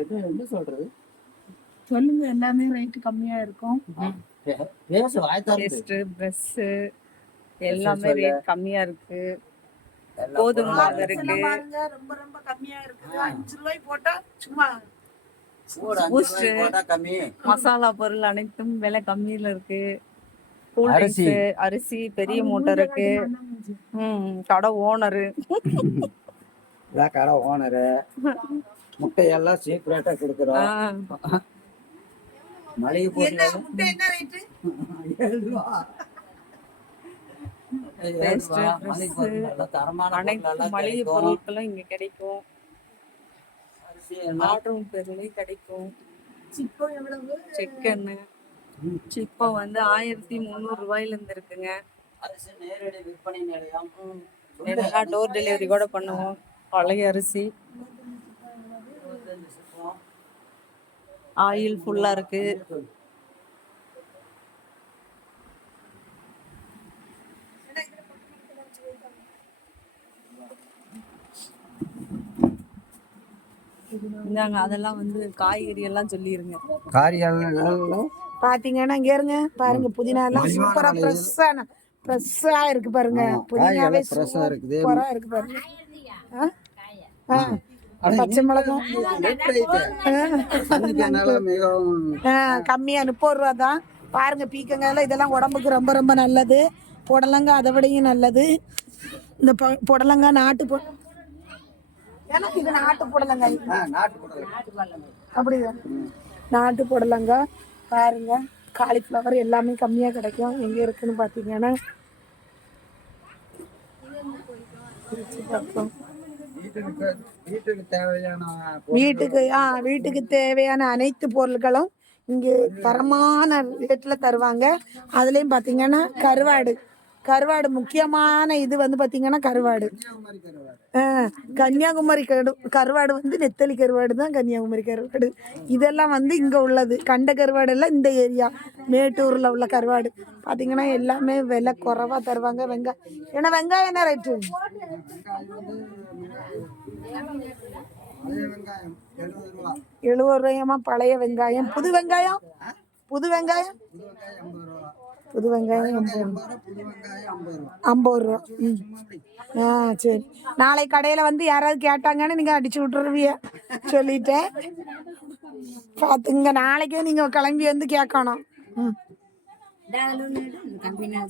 என்ன சொல்றது சொல்லுங்க. எல்லாமே ரேட் கம்மியா இருக்கும். பேசு டெஸ்ட் பிரஷ் எல்லாமே ரேட் கம்மியா இருக்கு. கோதுமை மாவு இருக்கு. ரொம்ப ரொம்ப கம்மியா இருக்கு. 5 ரூபாய் போட்டா சும்மா பூஸ்ட் கம்மி. மசாலா பொருள் அனைத்தும் விலை கம்மியில இருக்கு. அரிசி பெரிய மூட்டை இருக்கு. கடை ஓனரு கடை ஓனரு முட்டையெல்லாம் சீக்கிரட்டா கொடுக்குறோம். மளிகை பொருள் முட்டை என்ன ரேட்டு? 7 ரூபா. அனைத்து மளிகை பொருட்களும் இங்க கிடைக்கும். ஆர்டரும் பேர்லயும் கிடைக்கும். சிக்கன் சிப்போ வந்து 1300 ரூபாயில இருந்து இருக்குங்க. நேரடி விற்பனை நிலையம். இதெல்லாம் டோர் டெலிவரி கூட பண்ணுவோம். பழைய அரிசி ஆயில் ஃபுல்லா இருக்கு. இந்தாங்க அதெல்லாம் வந்து காய்கறி எல்லாம் சொல்லிருங்க. பாத்தீங்கன்னா இங்க இருங்க பாருங்க, புதினா எல்லாம் சூப்பரா ஃப்ரெஷ்ஷா இருக்கு பாருங்க. புதினாவே சூப்பரா இருக்கு பாருங்க. பச்சை மிளகாய் கம்மியா 30 ரூபா தான். பாருங்க பீக்கங்காய் இதெல்லாம் உடம்புக்கு ரொம்ப ரொம்ப நல்லது. புடலங்காய் அதை விடையும் நல்லது. இந்த புடலங்காய் நாட்டு எனக்கு இது நாட்டு புடலங்காய் அப்படிதான். நாட்டு புடலங்காய் பாருங்க. காலிஃப்ளவர் எல்லாமே கம்மியா கிடைக்கும். எங்க இருக்குன்னு பாத்தீங்கன்னா வீட்டுக்கு தேவையான அனைத்து பொருட்களும் இங்கே தரமான ரேட்ல தருவாங்க. அதுலயும் பாத்தீங்கன்னா கருவாடு முக்கியமான இது வந்து பாத்தீங்கன்னா கருவாடு. கன்னியாகுமரி கருவாடு வந்து நெத்தலி கருவாடு தான் கன்னியாகுமரி கருவாடு. இதெல்லாம் வந்து இங்க உள்ளது. கண்ட கருவாடு எல்லாம் இந்த ஏரியா மேட்டூர்ல உள்ள கருவாடு. பாத்தீங்கன்னா எல்லாமே விலை குறைவா தருவாங்க. வெங்காயம் என்ன ரேட்டு? 70 ரூபாயமா பழைய வெங்காயம்? புது வெங்காயம் 50 ரூபா. சரி. நாளை கடையில வந்து யாராவது கேட்டாங்கன்னு நீங்க அடிச்சு விட்டுருவிய சொல்லிட்டேன். பாத்துங்க, நாளைக்கே நீங்க கிளம்பி வந்து கேட்கணும்.